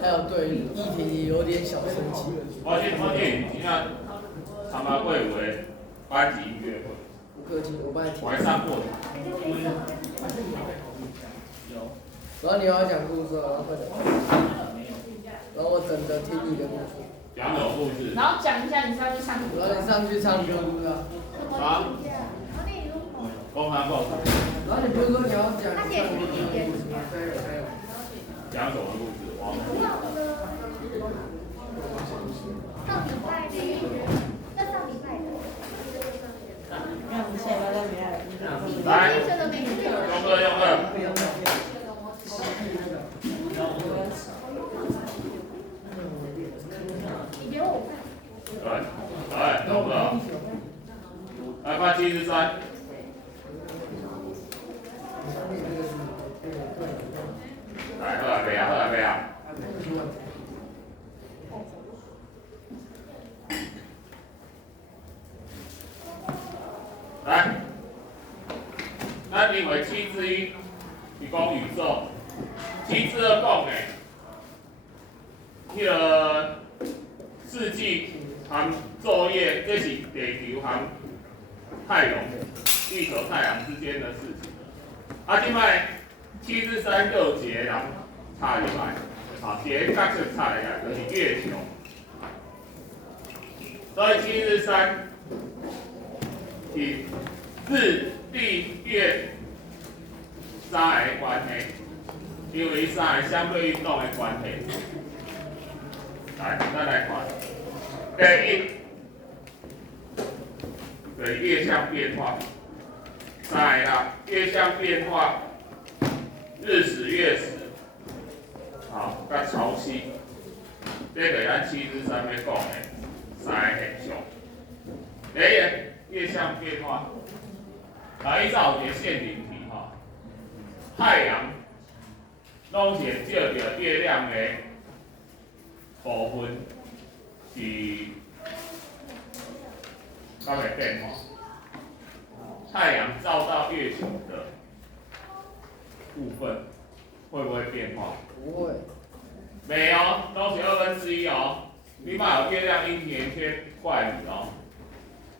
还有对议题有点小生气。我今天参加过有个班级音乐会。不客气，我帮你听。我还上过。有。然后你要讲故事了，快点。然后我等着听你的故事。讲什么故事？然后讲一下你上去唱歌。然后你上去唱歌，是不是？啊？公开报道。然后你不是说你要讲他点第一点。讲什么故事？忘了。上礼拜的，那上礼拜的。让你下来再没来。来，用个。你给我看。来，用个。来，8、7、13。来，喝杯啊。来，咱认为7之1是讲宇宙，7之2讲的，迄个世纪含昼夜，这是地球含太阳、地球、太阳之间的事情。啊，即摆7之3又有一个人插入来，啊，一个角色插入来，就是月球。所以7之3是日、地、月三个关系，因为三个相对运动的关系。来，咱来看，第一，就是月相变化。三个啦，月相变化，日食、月食，好，甲潮汐，这个咱7之3要讲的三个现象。第一，月相变化。依照有一个陷阱题哈，太阳拢是照着月亮的部分是敢会变化？太阳照到月球的部分会不会变化？不会。没哦，都是1/2哦。你嘛有月亮阴圆缺怪语哦。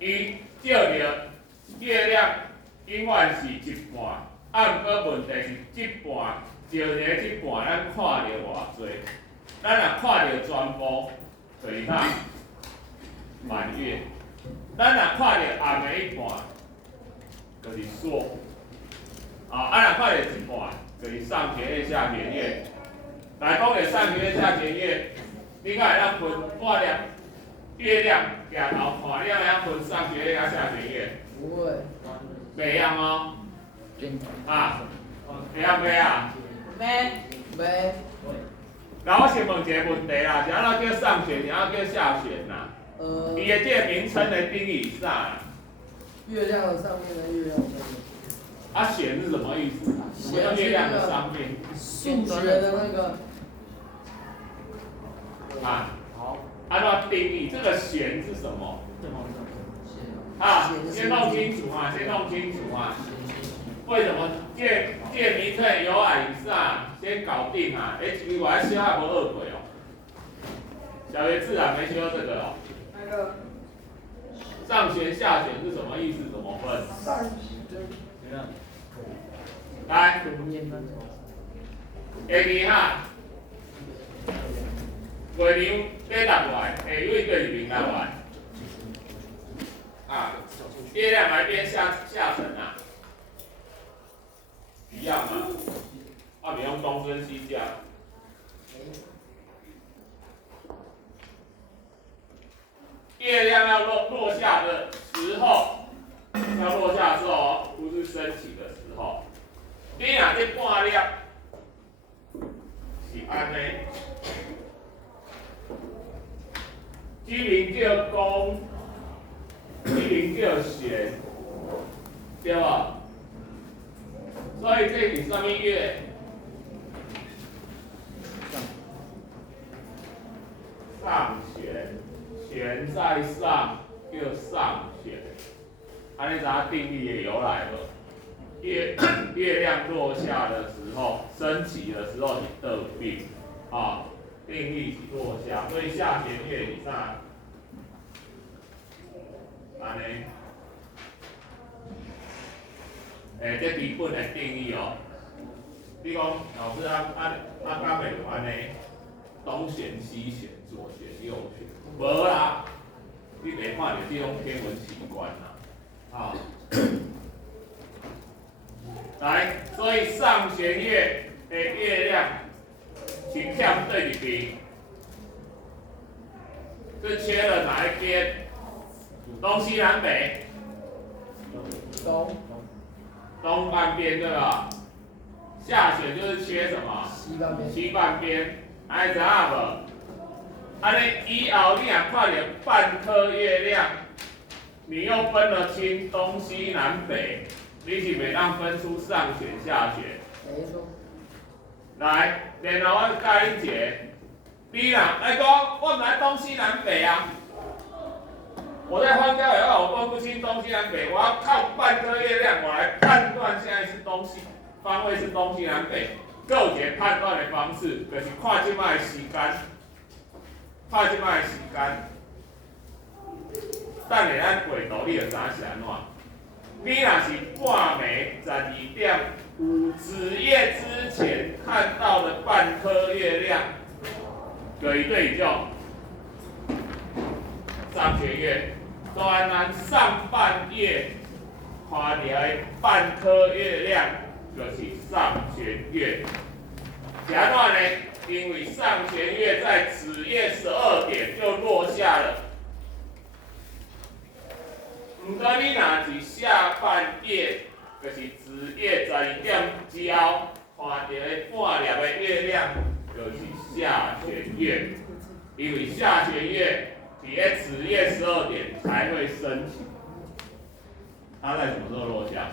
伊照着月亮。永远是一半，啊，毋过问题是这半，照着这半，咱看到偌济？咱若看到全部，就是啥？满月。咱若看到暗的一半，就是朔。啊，若看到一半，就是上弦月、下弦月。来讲个上弦月、下弦月，你敢会当分看了月亮抬头看，你敢会当分上弦月甲下弦月？不会。袂样哦，啊，会样袂啊？袂。那我先问一个问题啦，是安怎叫上旋，是安怎叫下旋呐？伊的这个名称的定义是啥？月亮的上面的月亮上面。啊，旋是什么意思？什么叫月亮的上面？数学的那个。啊，好，按照定义，这个旋是什么？啊，先弄清楚啊，为什么这名称由矮以上先搞定啊 ？HV 我还修还不二轨哦。小学自然没修这个哦。那个上旋下旋是什么意思？怎么分？上来，下面哈，月亮在哪来？下位就是明哪来？啊，月亮来变下沉啊，一样嘛，啊，别用东升西降。月亮要落下的时候，不是升起的时候。你若这半粒是安尼，这名叫光。这名叫旋，对吧？所以这是什么月？上旋，旋在上，叫上旋。安尼啥定义的由来了？月亮落下的时候，升起的时候是得病啊。定义是落下，所以下弦月是啥？安尼，这基本的定义哦。你讲老师讲袂就安尼，东旋西旋，左旋右旋，无啦，你袂看到这种天文奇观啦，啊。来，所以上弦月的月亮是欠对一边，是缺了哪一边？东西南北，东半边对吧？下弦就是缺什么？西半边，爱知影无？安尼以后你若看到半颗月亮，你又分得清东西南北。你是袂当分出上旋下旋。没错。来，然后我教你一个，你啦，来讲，我唔来东西南北啊。我在荒郊野外，我分不清东西南北，我要靠半颗月亮，我来判断现在是东西方位是东西南北。有一个判断的方式，就是看即摆的时间，看即摆的时间。等下咱画图，你就知是安怎。你若是半暝12点有子夜之前看到的半颗月亮，就一对叫上弦月。当然，上半夜看到的半颗月亮就是上弦月。是安怎呢？因为上弦月在子夜12点就落下了。唔过你若是下半夜，就是子夜12点之后，看到的半粒的月亮，就是下弦月。因为下弦月伫咧子夜12点才会升起，它在什么时候落下？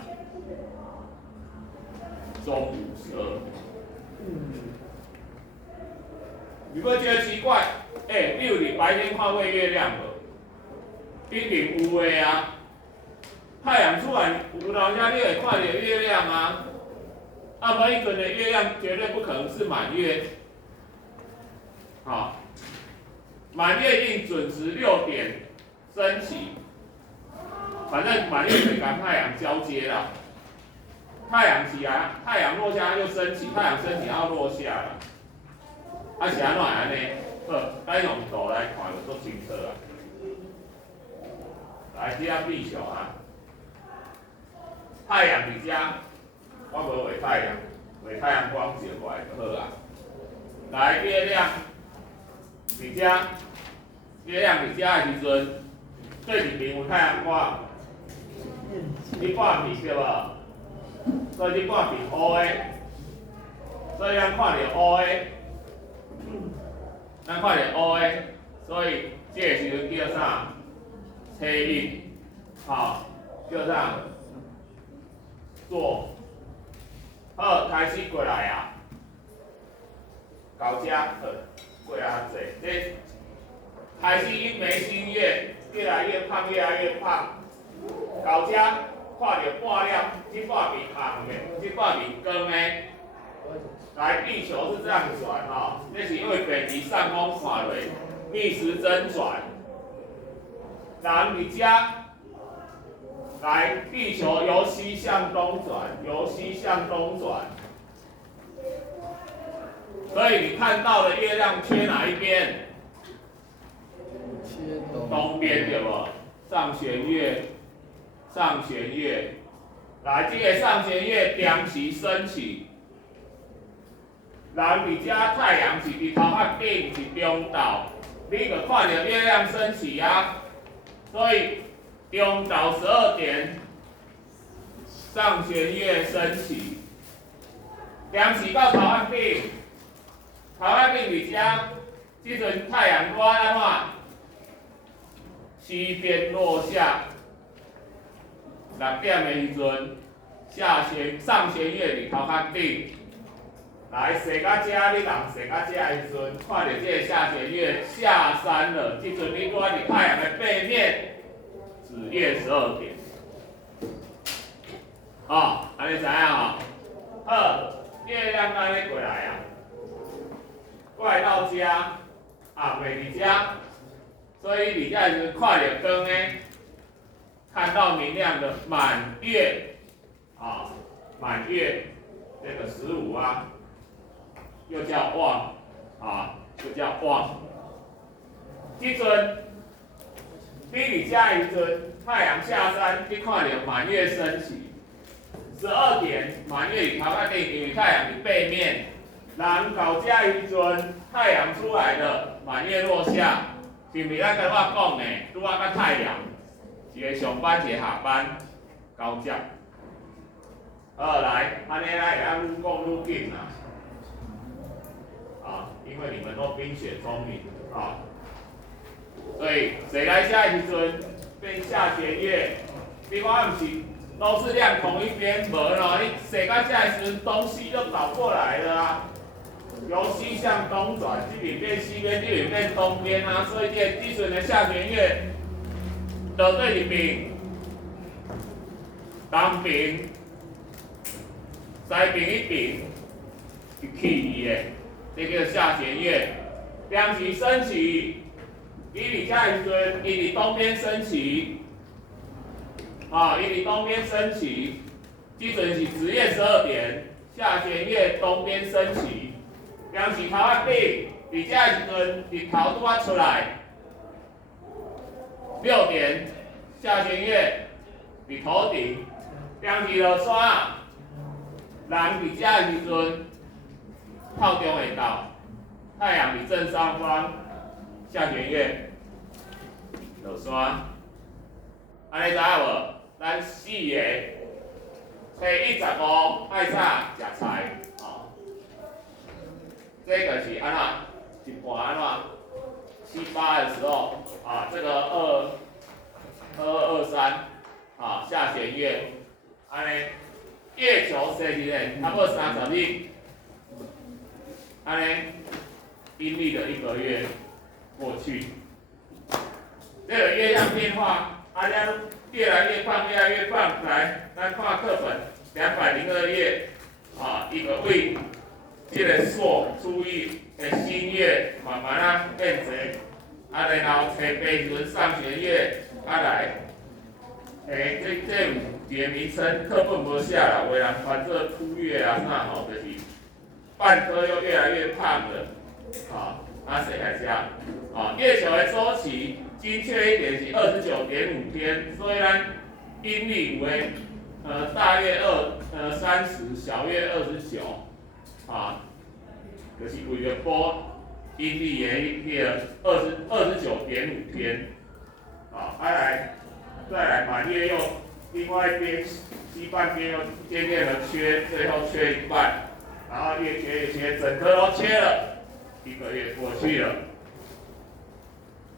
中午12点。你不会觉得奇怪？你有伫白天看过月亮无？一定有的啊。太阳出来，有老人家你会看到月亮啊。每一轮的月亮绝对不可能是满月。好，满月一定准时6点升起。反正满月是跟太阳交接啦。太阳起来，太阳落下又升起，太阳升起要落下了。是安怎安尼？咱用图来看就足清楚啊。来，这下地球啊。太阳伫遮，我无画太阳，画太阳光照过来就好啊。来，月亮伫遮，月亮伫遮的时阵，对面边有太阳光，你半边对无？所以你半边乌的，所以咱看到乌的，咱看到乌的，所以这个时阵叫啥？初日，叫啥？做，好，开始过来啊！到这，好，过来较济。这开始阴眉新月，越来越胖，越来越胖。到这看到半亮，这半边红的，这半边光的。来，地球是这样转哦，这是因为北极上空看落逆时针转。人伫遮。来，地球由西向东转，由西向东转，所以你看到的月亮缺哪一边？缺东边对不？上弦月，上弦月。来，这个上弦月点时升起，人伫遮太阳是伫头壳顶是中昼，你就看到月亮升起啊，所以。中午12点，上弦月升起，点时到头壳顶，头壳顶伫遮，即阵太阳光安怎？西边落下，6点的时阵，上弦月伫头壳顶，来坐到遮，你人坐到遮的时阵，看到这个下弦月下山了，即阵你我伫太阳的背面。子夜12点，安尼知影好，月亮安尼过来啊，过来到到这，啊，袂伫这，所以你在是看着光呢，看到明亮的满月，啊，满月这个15啊，又叫望，啊，又叫望。即阵你伫遮时阵，太阳下山，你看到满月升起。12点满月里头啊顶，因为太阳伫背面，人到遮时阵，太阳出来了，满月落下，是毋是咱跟我讲的？拄啊甲太阳，一个上班，一个下班，交接。好，来，安尼咱会晓愈讲愈紧啦。啊，因为你们都冰雪聪明啊，所以谁来下时阵变下弦月？你看毋是？都是亮同一边，无咯，你写到这时，东西就倒过来了啊。由西向东转，这边变西边，这边变东边啊。所以这时的下弦月，倒对一边，东边、西边一边是起义的，这叫下弦月。两时升起，伊伫这时阵，伊伫东边升起。啊，伊伫东边升起，即阵是子夜12点，下弦月东边升起，当时头仔顶，伫遮时阵日头拄仔出来，6点下弦月伫头顶，当时落山，人伫遮时阵透中会到，太阳伫正上方，下弦月落山，安尼知影无？咱4个初一15爱啥食菜，哦，这个是安怎？一半安怎？7、8的时候，啊，这个22、23，啊，下弦月，安尼月球生日嘞，差不多30日，安尼阴历的1个月过去，这个月亮变化，大家越来越胖，越来越胖。来，咱看课本202页，啊，一个为这个数，注意的新月慢慢啊变侪，啊，然后初八时阵上弦月，啊来，这有一个名称，课本无写啦，有的人传这凸月啊啥吼，就是半颗又越来越胖了，啊，谁来写？啊，月球的周期。精确一点是29.5天，所以咱阴历为大月30，小月29，啊，就是为了补阴历的迄个29.5天，啊，再来满月又另外一边西半边又渐渐的缺，最后缺一半，然后越缺越缺，整颗都缺了，1个月过去了。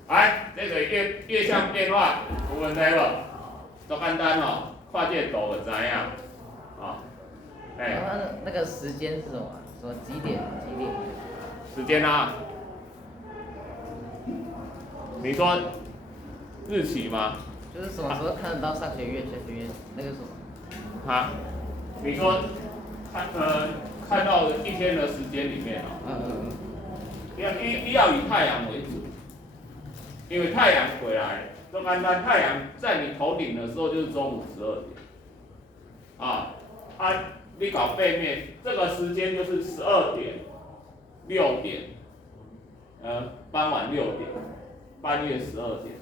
来，这个月相变化有问题无？都简单哦，看这个图就知影。啊，那个时间是什么？说几点？时间啊？你说日期吗？就是什么时候看得到上弦月、下弦月？那个什么？啊？你说看到一天的时间里面哦。要以太阳为主。因为太阳回来，就简单，太阳在你头顶的时候就是中午12点，你搞背面，这个时间就是12点、6点，傍晚6点，半夜12点，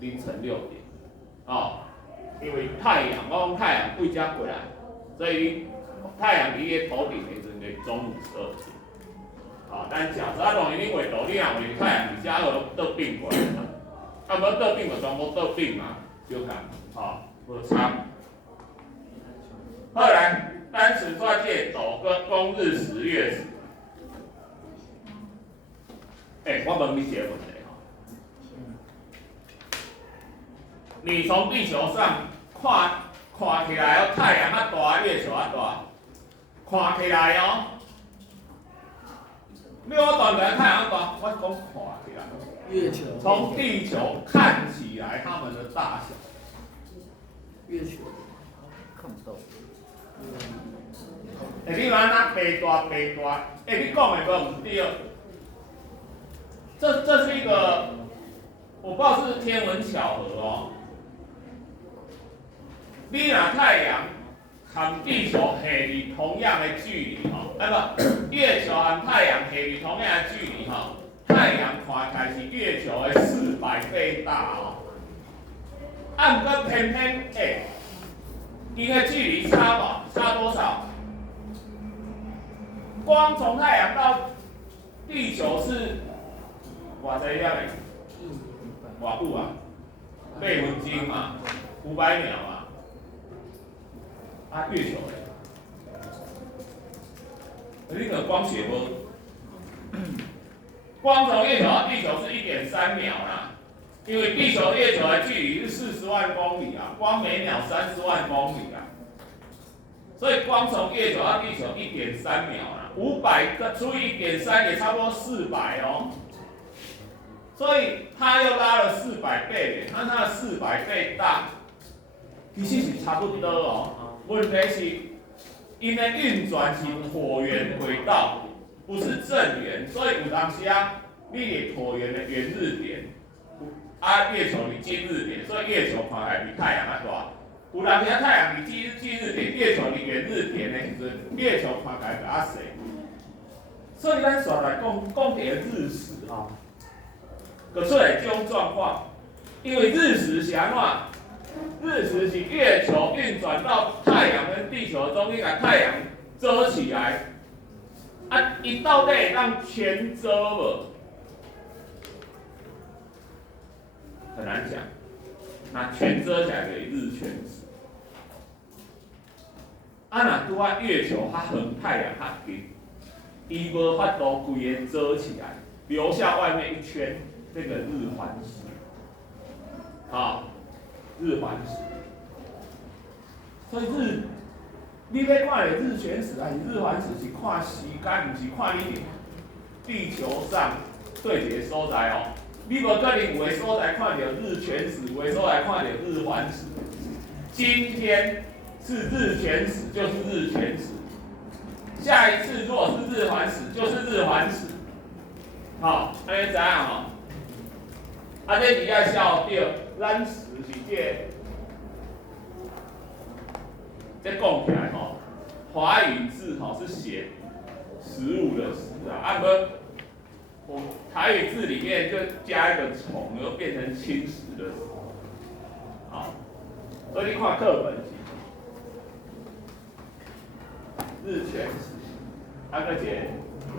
凌晨6点，因为太阳，我讲太阳贵加回来，所以太阳离你头顶的时阵就中午12点。但假设容易你画图，你若画太阳伫遮个倒并过来，无倒并就全部倒并嘛，就看，无差。好来，单词抓这图跟公日时月时。我问你一个问题你从地球上看起来太阳啊大，月球啊大，看起来哦。没有，我短来太阳大，我讲看起来，月球从地球看起来它们的大小，月球看不到。你嘛那白大，你讲的无唔对。这是一个，我不知道是天文巧合哦。你若太阳和地球距离同样的距离吼，不，月球和太阳距离同样的距离吼，太阳看起来是月球的400倍大哦。不过偏偏伊个距离差多少？光从太阳到地球是偌济粒的？偌久啊？8分钟嘛，500秒嘛。月球你个光学无？光从月球到地球是1.3秒啦，因为地球月球的距离是40万公里啊，光每秒30万公里啊，所以光从月球到地球1.3秒啦，500个除以1.3也差不多400哦，所以它又拉了400倍，那它的400倍大，其实是差不多哦。问题是，因的运转是椭圆轨道，不是正圆，所以有当时啊，你的椭圆的圆日点，月球离近日点，所以月球看起来比太阳还大。有当时啊，太阳离近日点，月球离圆日点的时阵，月球看起来比较小。所以咱煞来讲一个日食哈，就出来这种状况，因为日食是安怎？日食是月球运转到太阳跟地球中间，把太阳遮起来。伊到底会当全遮无？很难讲。那全遮起来就是日全食。若拄啊月球较远，太阳较近，伊无法度规个遮起来，留下外面一圈这个日环食。日环食，所以你要看的日全食还是日环食，是看时间，不是看你地球上对一个所在哦。你无可能有个所在看到日全食，有个所在看到日环食。今天是日全食，就是日全食；下一次如果是日环食，就是日环食。安尼知影吼？这底下晓得，咱食是这讲起来吼，华语字是写食物的食啊，我台语字里面就加一个虫，就变成侵蚀的食。所以你看课本是日全食，个节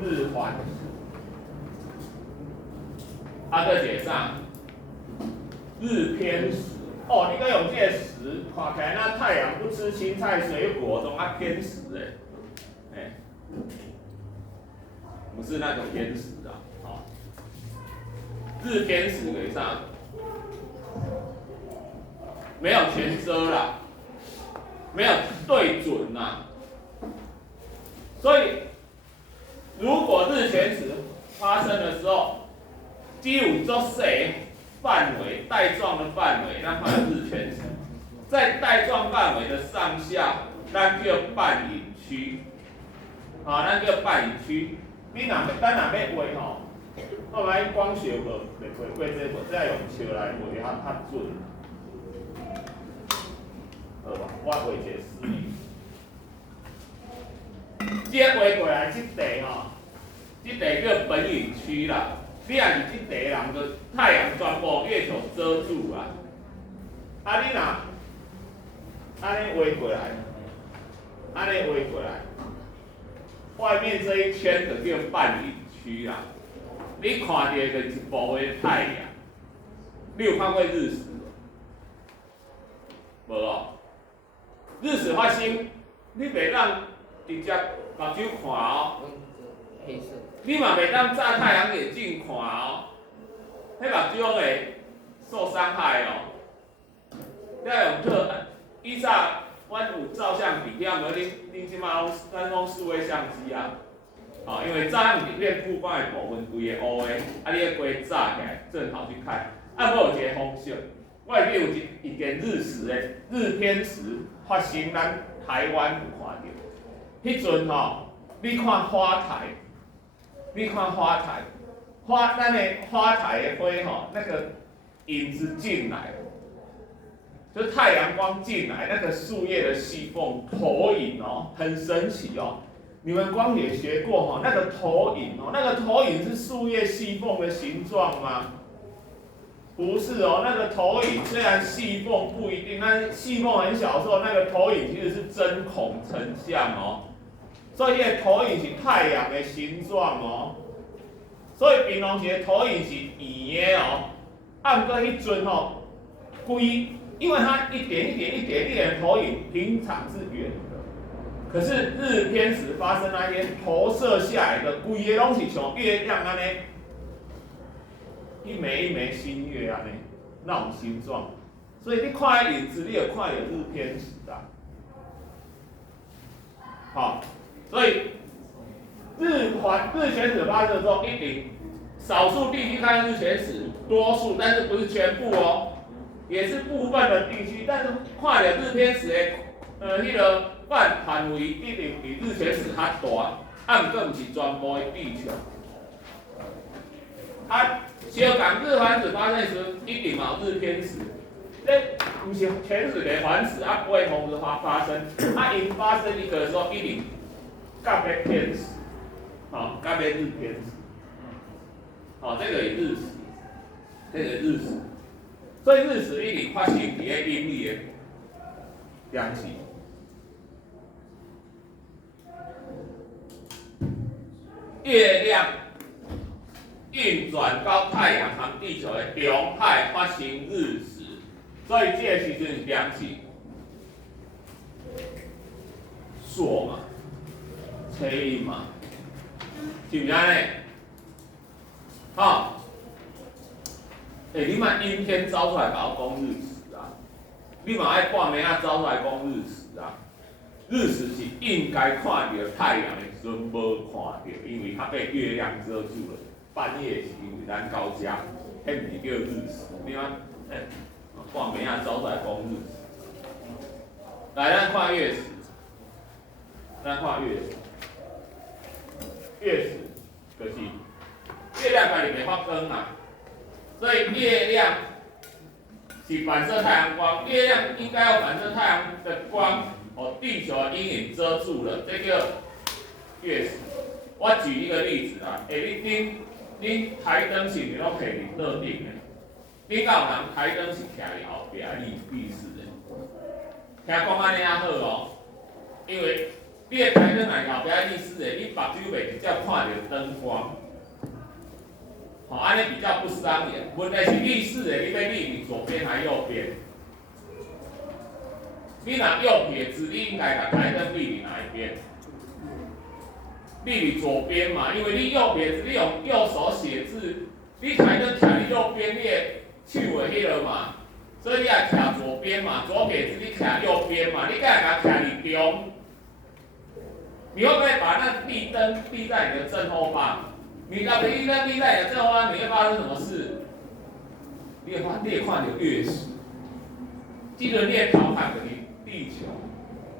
日环食，个节啥？日偏食。你搁用这个食，看起来那太阳不吃青菜水果，中偏食不是那种偏食啊。日偏食给啥？没有全遮啦，没有对准啦。所以，如果日全食发生的时候，只有足小范围带状的范围，咱看日全食。在带状范围的上下，咱叫半隐区。咱叫半隐区。咱若要画吼，我来光学无袂画过这无，再用笑来画较准。好吧，我画一个实例。这画过来这地这地叫本隐区啦。你若是这地人，就太阳全部月球遮住啦。你若安尼围过来，外面这一圈就叫半隐区啦。你看到就是一部的太阳。你有看过日食无？无日食发生，你袂当直接目睭看黑色。你嘛袂当戴太阳眼镜看迄目睭会受伤害要用以前阮有照相机，遐无恁即马咱拢数位相机啊。因为照相机片曝光的部分规个乌的，你个规炸起来，正好去看。无有一个方式，我会记有一件日食的日偏食发生，咱台湾有看到。迄阵吼，你看花台，咱的花台的花吼，那个影子进来，就是太阳光进来，那个树叶的细缝投影哦，很神奇哦。你们光也学过哈，那个投影哦，那个投影是树叶细缝的形状吗？不是哦，那个投影虽然细缝不一定，但是细缝很小的时候，那个投影其实是针孔成像哦。所以那个投影是太阳的形状哦。所以平常时投影是圆的哦，按过迄阵吼，因为它一点一点的投影，平常是圆的，可是日偏食发生那天投射下来的，规个拢是像月亮安尼，一枚一枚新月安尼那种形状，所以你看影子，你有看到日偏食啊。好，所以日全食发生的时候，一定少数地区看日全食，多数但是不是全部哦，也是部分的地区，但是看到日偏食的迄个范围一定比日全食较大，啊，毋过毋是全部的地球。啊，小港日环食发生的时候，一定有日偏食，这毋是全水的环食啊，不会同时发生，啊，因发生一个的时候，一定甲要偏食，好，甲要日偏食，好，这个也日食，这个日食，所以日食一定发生伫个阴历的两期。月亮运转到太阳和地球的中海发生日食，所以这个时阵是两期朔嘛，初一嘛，是毋是安尼？好，你嘛阴天走出来甲我讲日食啊，你嘛爱半暝啊走出来讲日食啊。日食是应该看到太阳的时阵无看到，因为它被月亮遮住了。半夜是因为咱到遮，迄毋是叫日食。你看，半暝啊走出来讲日食。来，咱看月食。咱看月食。月食就是月亮家己袂发光嘛，所以月亮是反射太阳光，月亮应该要反射太阳的光。地球的阴影遮住了，这个月食。我举一个例子啊，恁台灯是袂拢摕伫桌顶的，恁敢有人台灯是徛伫后壁立式的？听讲安尼啊好哦，因为你的台灯来后壁立式的，你目睭袂直接看到灯光，安尼比较不伤眼。问题是立式的，你要立伫左边还右边？你若右撇子，你应该把台灯立伫哪一边？立伫左边嘛，因为你右撇子，你用右手写字，你台灯徛伫右边，你的手会迄落嘛，所以你要徛左边嘛，左撇子你徛右边嘛，你该甲徛伫中。你会不会把那立灯立在你的正后方？你把立灯立在你的正后方，你会发生什么事？你会看到月食，记得你的头看就是地球，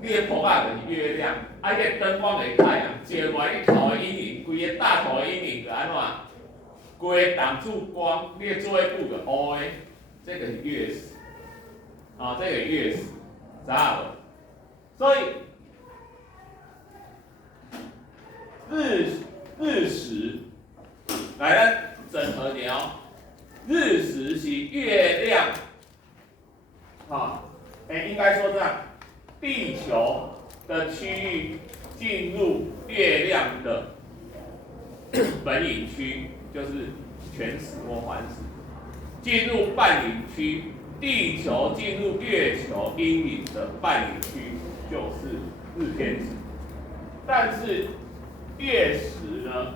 你的头发就是月亮，啊，你的灯光就是太阳，照落你头的阴影，规个大头的阴影就安怎？规个挡住光，你的做一步就乌的，这个是月食，啊，这个月食，知道无？所以日食，来咱整合点哦。日食是月亮，应该说这样，地球的区域进入月亮的本影区，就是全食或环食；进入半影区，地球进入月球阴影的半影区，就是日偏食。但是月食呢？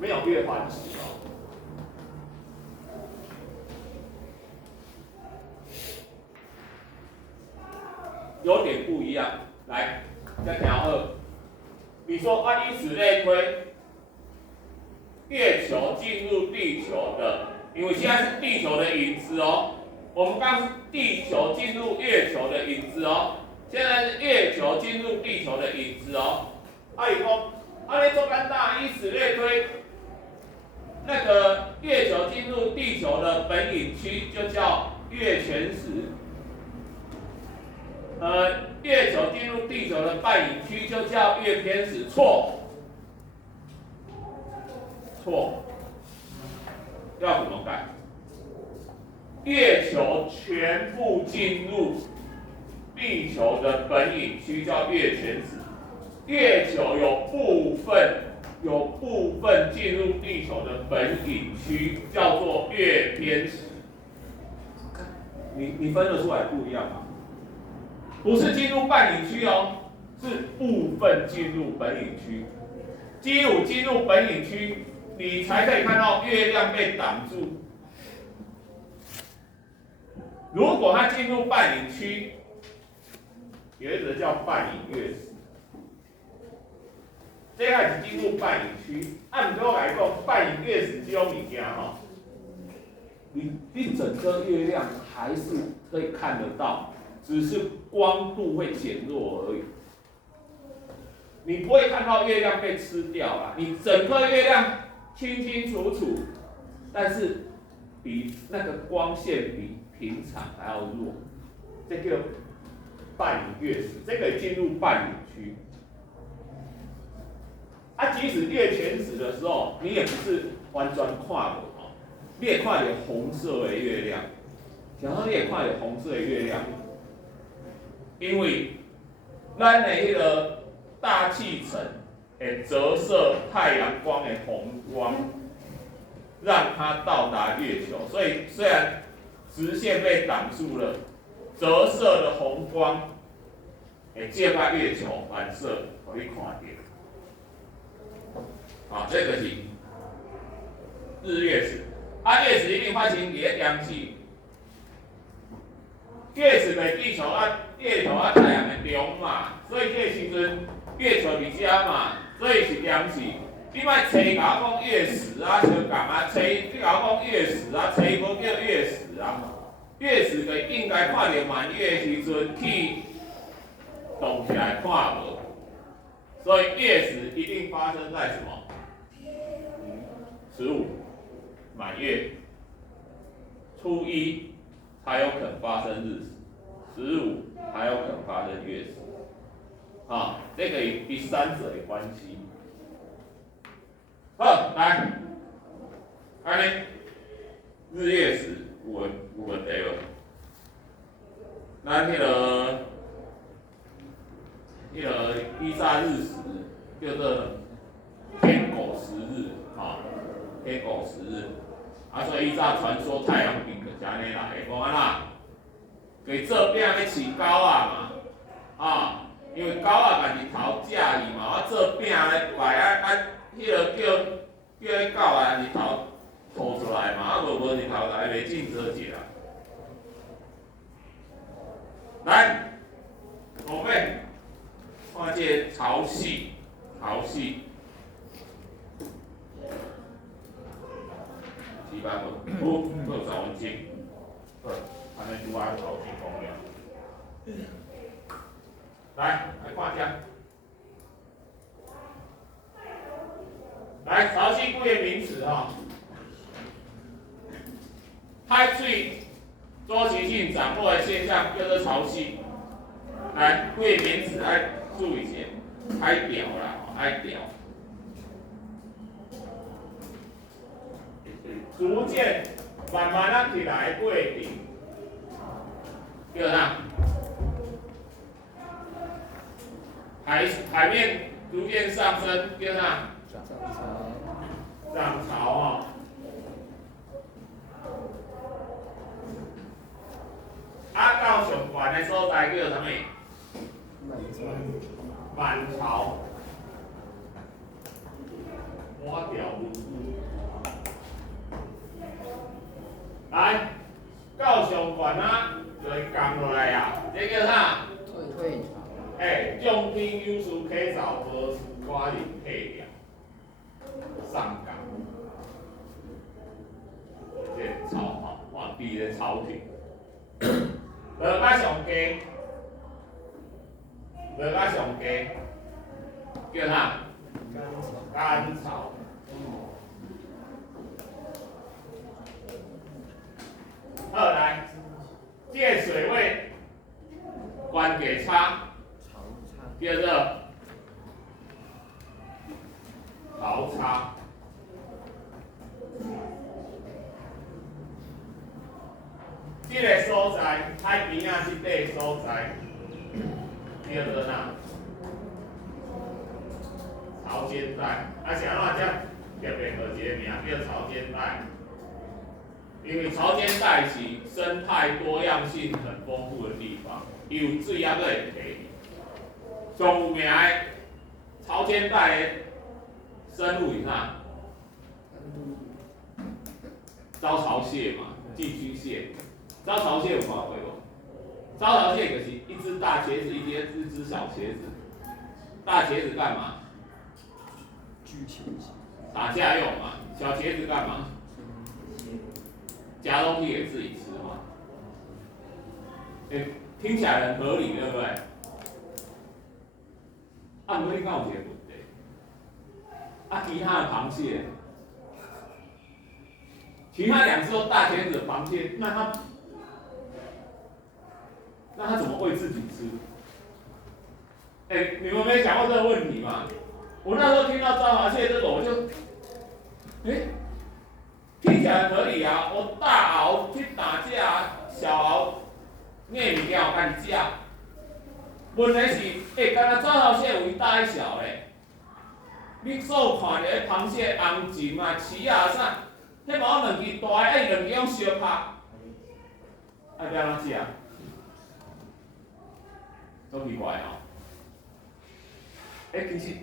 没有月环食哦，有点不一样。来，再调二，你说以此类推，月球进入地球的因为现在是地球的影子哦。我们刚是地球进入月球的影子哦，现在是月球进入地球的影子哦。以后，你做干大，以此类推，那个月球进入地球的本影区就叫月全食。月球进入地球的半影区就叫月偏食，错，要怎么改？月球全部进入地球的本影区叫月全食，月球有部分进入地球的本影区叫做月偏食。你分得出来不一样吗？不是进入半影区哦，是部分进入本影区。进入本影区，你才可以看到月亮被挡住。如果它进入半影区，有一个叫半影月食。这个是进入半影区，按照来讲，半影月食这种物件哈，你整个月亮还是可以看得到。只是光度会减弱而已，你不会看到月亮被吃掉啦。你整个月亮清清楚楚，但是比那个光线比平常还要弱，这个半影月食，这个进入半影区。即使月全食的时候，你也不是完全看不哦，你也看到红色的月亮，然后你也看到红色的月亮。因为咱的迄个大气层会折射太阳光的红光，让它到达月球。所以虽然直线被挡住了，折射的红光会借到月球反射，可以看到。这个是日月食。月食一定发生伫阳气。月食在地球月球太阳的中嘛，所以这时阵月球伫遮嘛，所以是阳气。你莫找甲我讲月食相共你甲我讲月食找无叫月食月食就应该看到满月的时阵去动起来看无，所以月食一定发生在什么？15满月，初一。才有可能发生日食，15还有可能发生月食，这个与第三者有关系。好，来，安尼日月食有问题无？咱迄个伊莎日食叫做天狗食日，天狗食日。所以伊早传说太阳饼就是安尼来的，讲安那，给做饼要饲狗仔嘛，因为狗仔家己头食伊嘛，我做饼咧摆迄个叫迄狗仔日头吐出来嘛，无日头来袂尽做食。来，后面看这潮汐。200分，好，60分钟，好，安尼就按潮汐讲了。来看一下，来潮汐几个名词海水周期性涨落的现象叫做潮汐。来，几个名词要注意一下，海潮啦，海潮。逐渐慢慢起来过程，叫啥？海面逐渐上升，叫啥？涨潮到上悬的所在叫啥物？满潮。满潮来，到上悬就会降落来这叫啥？退潮。降天有事起早，无事寡人退掉，上降。这伫个草坪，落甲上低，落甲上低，叫啥？干草。好来，这个水位关给差，叫做潮差。这个所在，海边仔这块所在，叫做哪？潮间带。啊是安怎才特别号一个名叫潮间带？因为潮间带是生态多样性很丰富的地方，有水啊，佫会溪。上有名的潮间带的生物是啥？招潮蟹嘛，寄居蟹。招潮蟹有看过无？招潮蟹就是一只大茄子，一只小茄子。大茄子干嘛？打架用嘛。小茄子干嘛？夹东西给自己吃嘛。听起来很合理，对不对？啊，不过你讲有一个问题，啊，其他的螃蟹，其他两只都大茄子的螃蟹，那它怎么喂自己吃？你们没想过这个问题吗？我那时候听到招潮蟹这个，我就，听起来很合理啊！我大鳌去打架，小鳌硬物件有家己食。问题是，敢若招潮蟹有伊大一小咧。你所看到的螃蟹、红鲫啊、翅啊啥，迄毛两支大个，两支用烧拍，要安怎食？足奇怪哦。其实，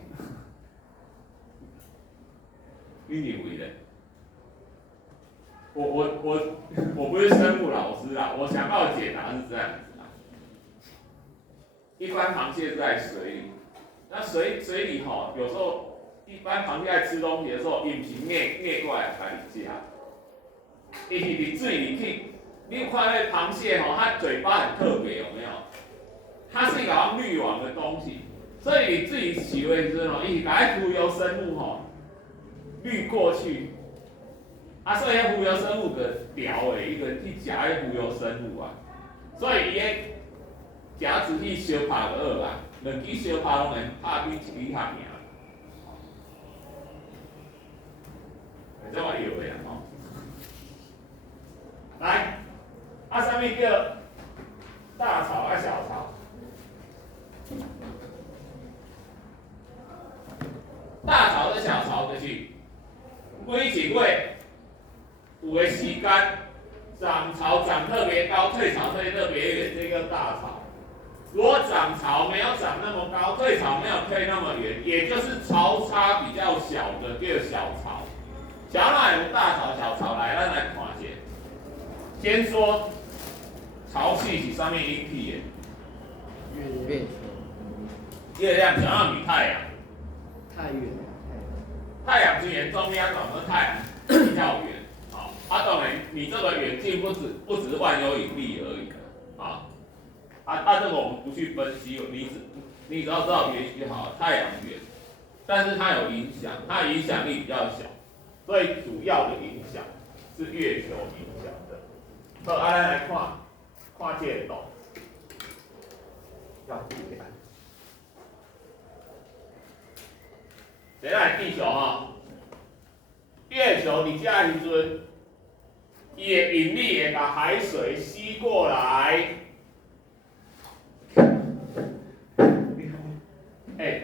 你认为咧？我不是生物老师啦，我想到的解答是这样子啦。一般螃蟹是在水里，那水里吼，有时候一般螃蟹在吃东西的时候，伊不是硬过来家己食，伊是伫水里去。你有看那螃蟹吼，它嘴巴很特别，有没有？它是一个好像滤网的东西，所以你自己洗的时候，伊是把那浮游生物吼滤过去。所以迄浮游生物个条的，伊个去食迄浮游生物啊，所以伊个夹子去烧拍就好啊，两支烧拍拢会拍比一支较赢。这我有的吼。来，啥物叫大潮啊小潮？大潮跟小潮就是每一月有的时间涨潮涨特别高，退潮退特别远，这个大潮。如果涨潮没有涨那么高，退潮没有退那么远，也就是潮差比较小的叫小潮。小哪有大潮小潮？来，咱来看一下。先说潮汐是上面引起的。月亮想要比太阳。太远了。太阳最严重，要怎么太阳比较远？当然，你这个远近不只是万有引力而已这个我们不去分析，你只要知道原理就好。太阳远，但是它有影响，它的影响力比较小，所以主要的影响是月球影响的。好，咱来看这个图，要注意看。这来地球月球伫遮时阵。伊的引力会把海水吸过来，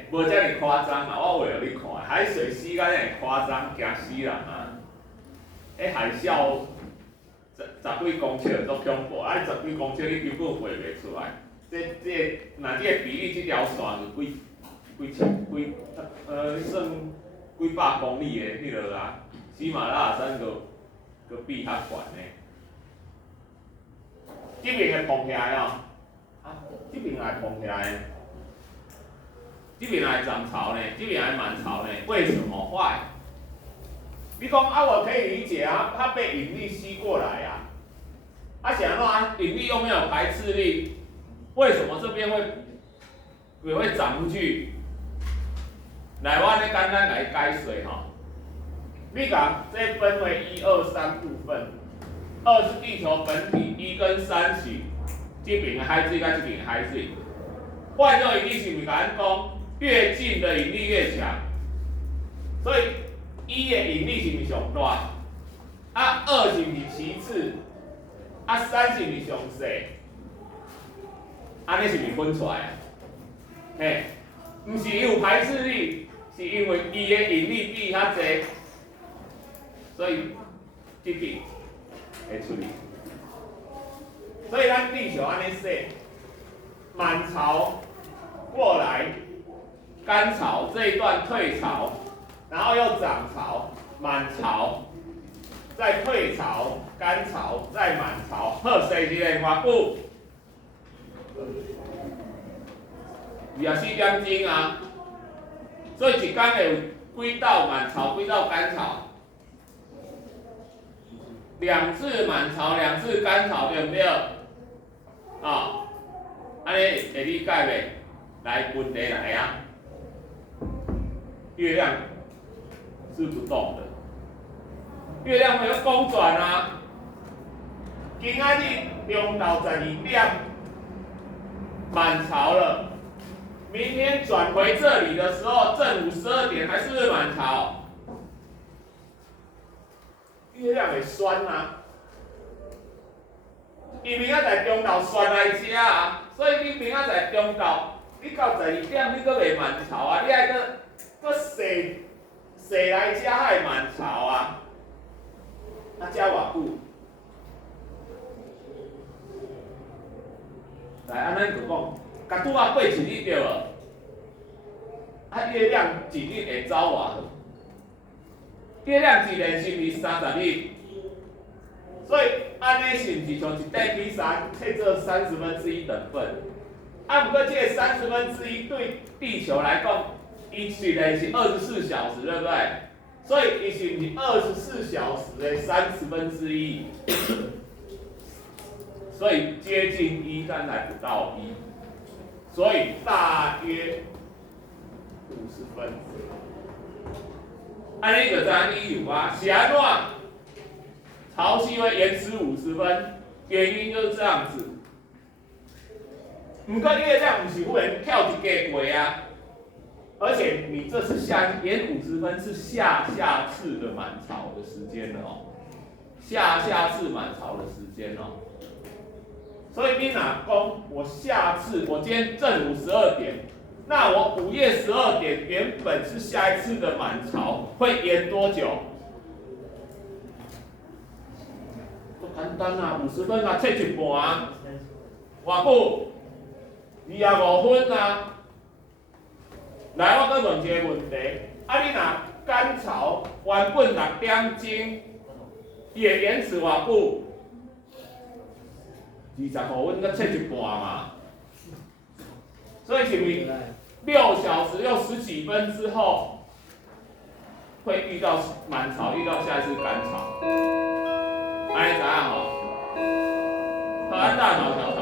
无遮尔夸张啊！我为了你看，海水吸甲遮尔夸张，惊死人啊！海啸十几公尺足恐怖，十几公尺你根本画袂出来。若这个比例，这条线就你算几百公里的迄落啊，喜马拉雅山个比较悬呢。这边会膨起来这边来膨起来，这边来涨潮呢，这边来满潮呢，为什么坏？你讲我可以理解它被引力吸过来想到引力又没有排斥力，为什么这边也会长出去？来，我咧简单来解释吼。你讲这分为1、2、3部分，2是地球本体，1跟3是这边的海水跟这边的海水。换作引力是毋是甲咱讲，越近的引力越强，所以1的引力是毋是上大？啊，2是毋是其次？啊，3是毋是上细？安尼是毋是分出来啊？嘿，毋是有排斥力，是因为伊的引力比较济，所以这边会出去。所以咱地球安尼说，满潮过来，干潮这一段退潮，然后又涨潮，满潮，再退潮，干潮，再满潮，好，谁是个偌久？24点钟啊，所以一天会有几道满潮，几道干潮，2次满潮，2次干潮，对不对？啊，安尼会理解袂？来，问题来啊！月亮是不动的，月亮没有公转啊。今仔日中昼12点满潮了，明天转回这里的时候，正午12点还是不是满潮？月亮会酸啊，伊明仔载中昼旋来遮啊，所以你明仔载中昼，你到12点你阁袂满潮啊，你爱阁射来遮才会满潮啊，啊遮偌久？来，安尼就讲，甲拄仔过一日对无？啊，月亮一日会走偌远？月亮一年是毋是30日？所以安尼是毋是像一块披萨，切做1/30等份？啊，不过这个1/30对地球来讲，伊一年是24小时，对不对？所以伊是毋是24小时的1/30？所以接近1，但还不到1，所以大约50分。安尼就知影理由啊，是安怎？潮汐会延迟50分，原因就是这样子。不过月亮不是忽然跳一格过啊，而且你这是延50分是下次的满潮的时间了哦，下次满潮的时间哦。所以你哪讲我今天正午12点，那我午夜12点原本是下一次的满潮，会延多久？不简单啊，50分啊，切一半啊，偌久？25分啊。来，我再问一个问题，啊，你若干潮原本6点钟，伊会延迟偌久？25分，才切一半嘛。所以是不是6小时又10几分之后，会遇到满潮，遇到下一次干潮？安尼知影吼？好，咱大脑条